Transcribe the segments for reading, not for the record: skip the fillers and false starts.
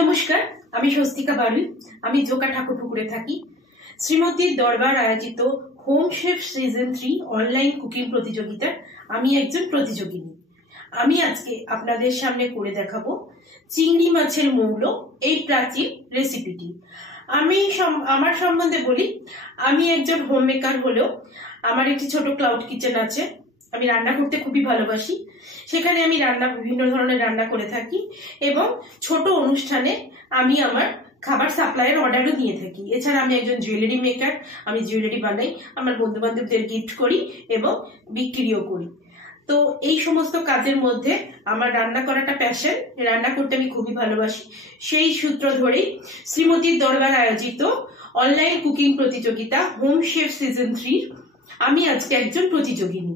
নমস্কার, আমি স্বস্তিকা বারুই। আমি জোকা ঠাকুরপুকুরে থাকি। শ্রীমতীর দরবার আয়োজিত home chef season 3 online cooking প্রতিযোগিতার আমি একজন প্রতিযোগিনী। আমি আজকে আপনাদের সামনে করে দেখাবো চিংড়ি মাছের মৌলো, এই প্রাচীন রেসিপিটি। আমার সম্বন্ধে বলি, আমি একজন হোম মেকার হলেও আমার একটি ছোট ক্লাউড কিচেন আছে। আমি রান্না করতে খুবই ভালোবাসি। সেখানে আমি বিভিন্ন ধরনের রান্না করে থাকি এবং ছোট অনুষ্ঠানে আমি আমার খাবার সাপ্লাইয়ের অর্ডারও দিয়ে থাকি। এছাড়া আমি একজন জুয়েলারি মেকার। আমি জুয়েলারি বানাই, আমার বন্ধু বান্ধবদের গিফট করি এবং বিক্রিও করি। তো এই সমস্ত কাজের মধ্যে আমার রান্না করাটা প্যাশন। রান্না করতে আমি খুবই ভালোবাসি। সেই সূত্র ধরেই শ্রীমতীর দরবার আয়োজিত অনলাইন কুকিং প্রতিযোগিতা হোম শেফ সিজন 3 আমি আজকে একজন প্রতিযোগিনী।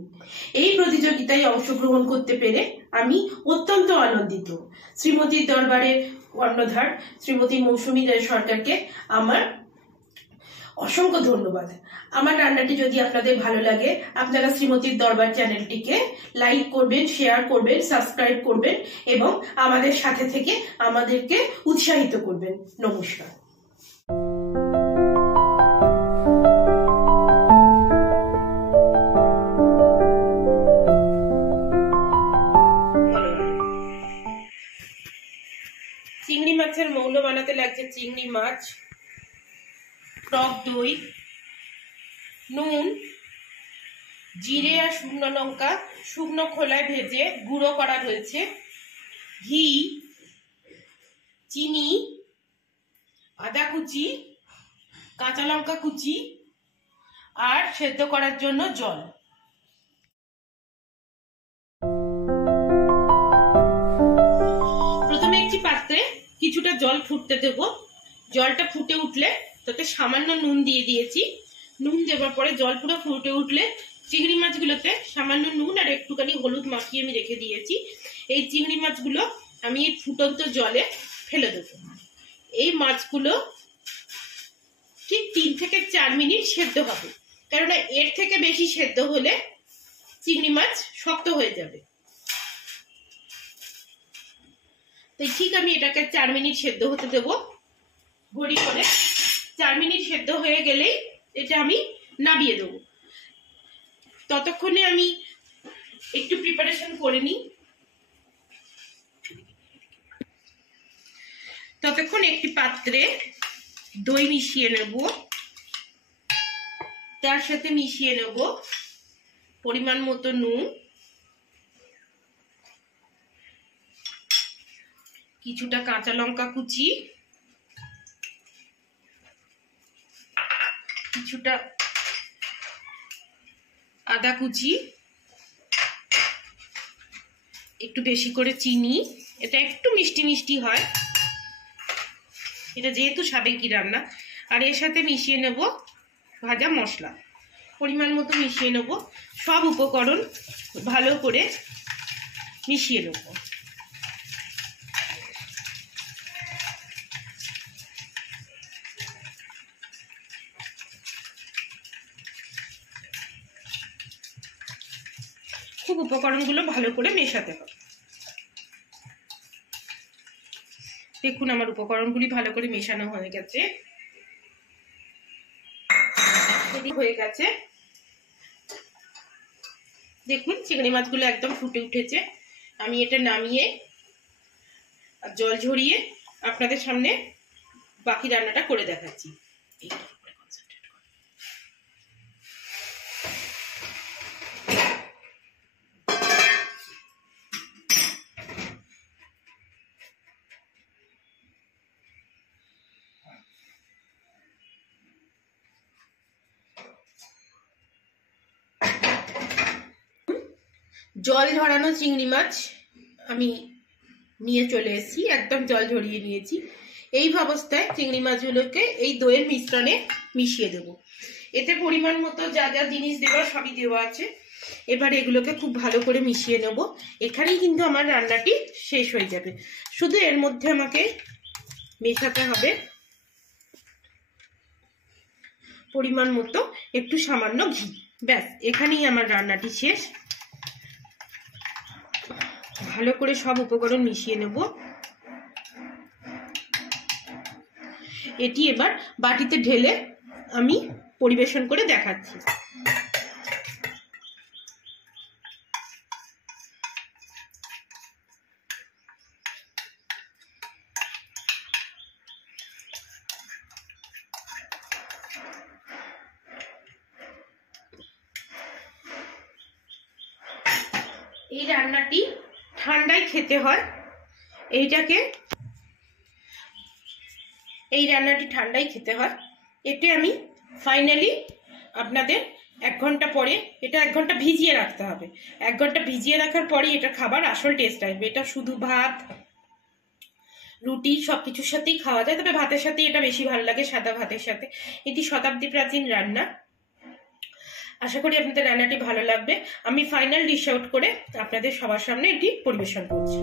এই প্রতিযোগিতায় অংশগ্রহণ করতে পেরে আমি অত্যন্ত আনন্দিত। শ্রীমতীর দরবারের কর্ণধার শ্রীমতী মৌসুমী রায় সরকারকে আমার অসংখ্য ধন্যবাদ। আমার রান্নাটি যদি আপনাদের ভালো লাগে, আপনারা শ্রীমতীর দরবার চ্যানেলটিকে লাইক করবেন, শেয়ার করবেন, সাবস্ক্রাইব করবেন এবং আমাদের সাথে থেকে আমাদেরকে উৎসাহিত করবেন। নমস্কার। চিংড়ি মাছের মৌলো বানাতে লাগছে চিংড়ি মাছ, টক দই, নুন, জিরে আর শুকনো লঙ্কা শুকনো খোলায় ভেজে গুঁড়ো করা রয়েছে, ঘি, চিনি, আদা কুচি, কাঁচা লঙ্কা কুচি আর সেদ্ধ করার জন্য জল। প্রথমে একটি পাত্রে কিছুটা জল ফুটতে দেব। জলটা ফুটে উঠলে তাতে সামান্য নুন দিয়ে দিয়েছি। নুন দেওয়ার পরে জল পুরো ফুটে উঠলে চিংড়ি মাছগুলোতে সামান্য নুন আর একটুখানি হলুদ মাখিয়ে আমি রেখে দিয়েছি। এই চিংড়ি মাছগুলো আমি ফুটন্ত জলে ফেলে দেবো। এই মাছগুলো ঠিক 3 থেকে 4 মিনিট সেদ্ধ হবে, কেননা এর থেকে বেশি সেদ্ধ হলে চিংড়ি মাছ শক্ত হয়ে যাবে। তাই ঠিক আমি এটাকে 4 মিনিট সেদ্ধ হতে দেবো ঘড়ি করে। 4 মিনিট সেদ্ধ হয়ে গেলেই এটা আমি নামিয়ে দেবো। ততক্ষণে আমি একটু প্রিপারেশন করে নিই। ততক্ষণ একটি পাত্রে দই মিশিয়ে নেব। তার সাথে মিশিয়ে নেব পরিমাণ মতো নুন, কিছুটা কাঁচা লঙ্কা কুচি, কিছুটা আদা কুচি, একটু বেশি করে চিনি। এটা একটু মিষ্টি মিষ্টি হয়, এটা যেহেতু সাবেকি রান্না। আর এর সাথে মিশিয়ে নেব ভাজা মশলা, পরিমাণ মতো মিশিয়ে নেব। সব উপকরণ ভালো করে মিশিয়ে নেব। খুব উপকরণগুলো ভালো করে মেশাতে হবে। দেখুন আমার উপকরণগুলি ভালো করে মেশানো হয়ে গেছে। দেখুন চিংড়ি মাছগুলো একদম ফুটে উঠেছে। আমি এটা নামিয়ে জল ঝরিয়ে আপনাদের সামনে বাকি রান্নাটা করে দেখাচ্ছি। জল ঝরানো চিংড়ি মাছ আমি নিয়ে চলে এসেছি, একদম জল ঝরিয়ে নিয়েছি। এই অবস্থায় চিংড়ি মাছগুলোকে এই দইয়ের মিশ্রণে মিশিয়ে দেব। এতে পরিমাণ মতো যা যা জিনিস দেওয়া সবই দেওয়া আছে। এবার এগুলোকে খুব ভালো করে মিশিয়ে নেব। এখানেই কিন্তু আমার রান্নাটি শেষ হয়ে যাবে। শুধু এর মধ্যে আমাকে মেশাতে হবে পরিমাণ মতো একটু সামান্য ঘি। ব্যাস, এখানেই আমার রান্নাটি শেষ। ভালো করে সব উপকরণ মিশিয়ে নেব। এটি এবার বাটিতে ঢেলে আমি পরিবেশন করে দেখাচ্ছি। এই রান্নাটি ঠান্ডায় খেতে হয়। এই রান্নাটি ঠান্ডায় খেতে হয়। এতে আমি ফাইনালি আপনাদের 1 ঘন্টা পরে, এটা 1 ঘন্টা ভিজিয়ে রাখতে হবে। 1 ঘন্টা ভিজিয়ে রাখার পরে এটা খাবার আসল টেস্ট আসবে। এটা শুধু ভাত, রুটি সবকিছুর সাথেই খাওয়া যায়, তবে ভাতের সাথে এটা বেশি ভালো লাগে, সাদা ভাতের সাথে। এটি শতাব্দী প্রাচীন রান্না। আশা করি আপনাদের রান্নাটি ভালো লাগবে। আমি ফাইনাল ডিশ আউট করে আপনাদের সবার সামনে এটি পরিবেশন করছি।